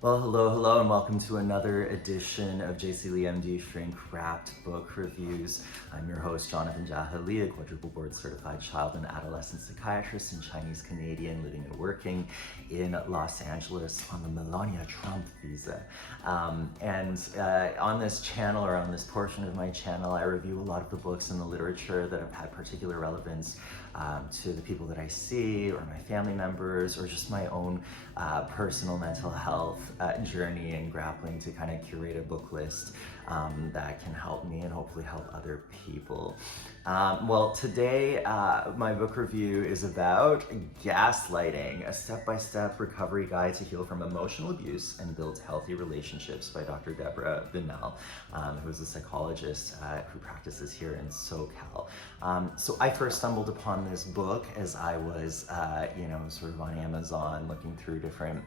Well, hello, and welcome to another edition of JC Lee MD Shrink Wrapped Book Reviews. I'm your host, Jonathan Jahali, a quadruple board certified child and adolescent psychiatrist and Chinese Canadian living and working in Los Angeles on the Melania Trump visa. On this channel, or on this portion of my channel, I review a lot of the books and the literature that have had particular relevance to the people that I see, or my family members, or just my own personal mental health journey and grappling to kind of curate a book list that can help me and hopefully help other people. Well, today my book review is about Gaslighting, a step-by-step recovery guide to heal from emotional abuse and build healthy relationships by Dr. Deborah Vinall, who is a psychologist who practices here in SoCal. So I first stumbled upon this book as I was, sort of on Amazon looking through different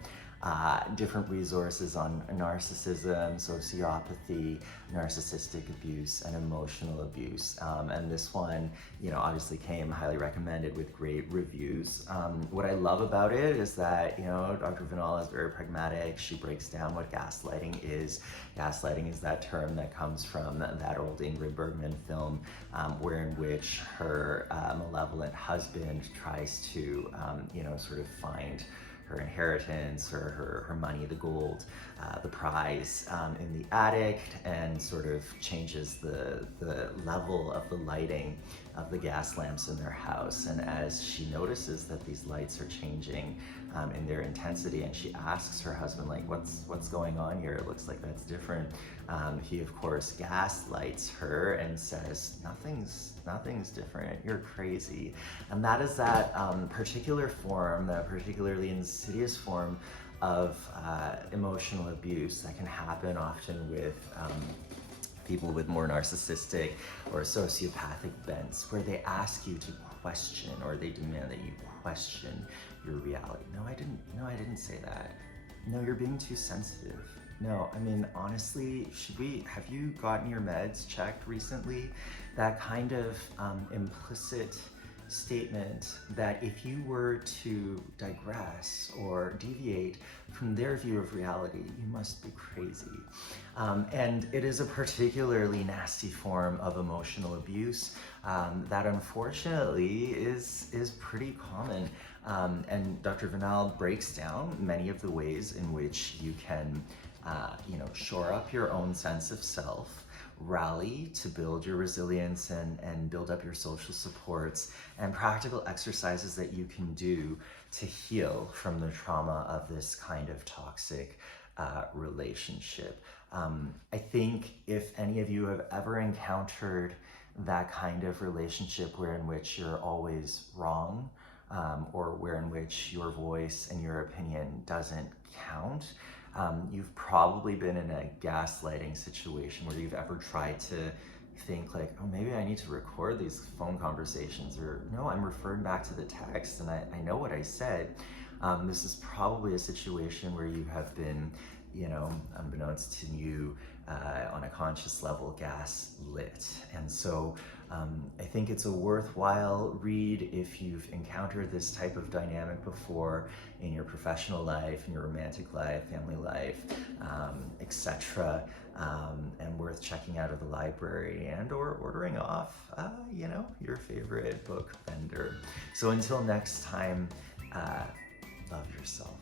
resources on narcissism, sociopathy, narcissistic abuse, and emotional abuse. And this one, obviously came highly recommended with great reviews. What I love about it is that, Dr. Vinall is very pragmatic. She breaks down what gaslighting is. Gaslighting is that term that comes from that old Ingrid Bergman film, in which her malevolent husband tries to, sort of find her inheritance or her money, the gold, the prize in the attic, and sort of changes the level of the lighting of the gas lamps in their house. And as she notices that these lights are changing in their intensity, and she asks her husband, like, what's going on here? It looks like that's different. He of course gaslights her and says, nothing's different, you're crazy. And that is that particular form, that particularly insidious form of emotional abuse that can happen often with people with more narcissistic or sociopathic bents, where they ask you to question, or they demand that you question your reality. No, I didn't say that. No, you're being too sensitive. No, I mean, honestly, have you gotten your meds checked recently? That kind of implicit statement that if you were to digress or deviate from their view of reality, you must be crazy. And it is a particularly nasty form of emotional abuse that unfortunately is pretty common. And Dr. Vinall breaks down many of the ways in which you can shore up your own sense of self, rally to build your resilience and build up your social supports, and practical exercises that you can do to heal from the trauma of this kind of toxic relationship. I think if any of you have ever encountered that kind of relationship in which you're always wrong, or in which your voice and your opinion doesn't count, you've probably been in a gaslighting situation where you've ever tried to think like, oh, maybe I need to record these phone conversations, or no, I'm referring back to the text and I know what I said. This is probably a situation where you have been, unbeknownst to you, on a conscious level, gaslit. And so I think it's a worthwhile read if you've encountered this type of dynamic before in your professional life, in your romantic life, family life, etc. And worth checking out of the library and or ordering off, your favorite book vendor. So until next time, love yourself.